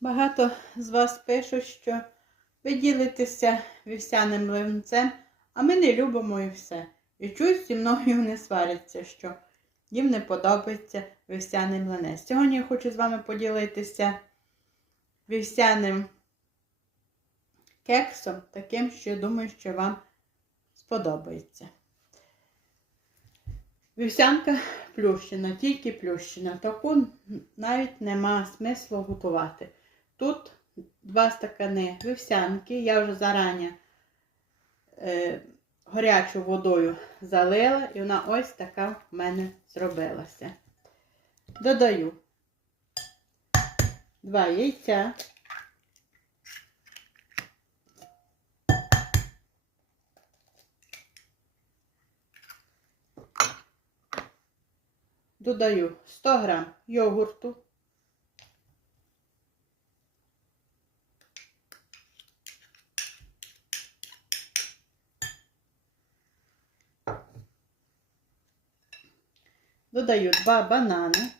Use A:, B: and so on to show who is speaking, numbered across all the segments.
A: Багато з вас пишуть, що ви ділитеся вівсяним млинцем, а ми не любимо і все. І чуть зі мною не сваряться, що їм не подобається вівсяний млинець. Сьогодні я хочу з вами поділитися вівсяним кексом, таким, що я думаю, що вам сподобається. Вівсянка плющена, тільки плющена. Таку навіть нема смислу готувати. Тут два стакани вівсянки. Я вже зарані е, гарячою водою залила, і вона ось така в мене зробилася. Додаю два яйця. Додаю 100 грам йогурту. Додаю 2 банани.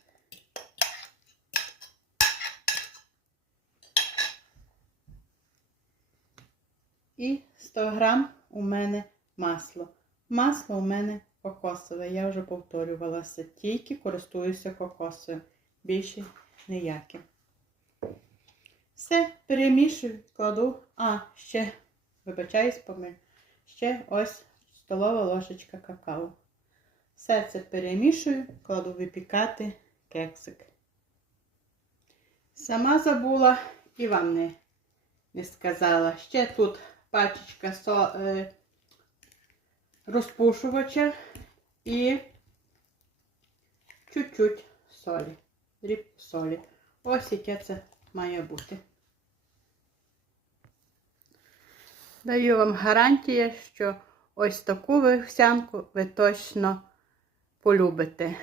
A: І 100 грам у мене масло. Масло у мене кокосове. Я вже повторювалася. Тільки користуюся кокосою. Більше ніяким. Все, перемішую, кладу. А, ще, вибачаюсь, помиль. Ще ось столова ложечка какао. Все це перемішую, кладу випікати кексик. Сама забула і вам не, не сказала. Ще тут пачечка со, е, розпушувача і чуть-чуть солі. Дріб солі. Ось яке це має бути. Даю вам гарантію, що ось таку вівсянку ви точно полюбите.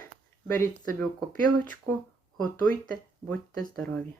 A: Беріть собі в копілочку, готуйте, будьте здорові!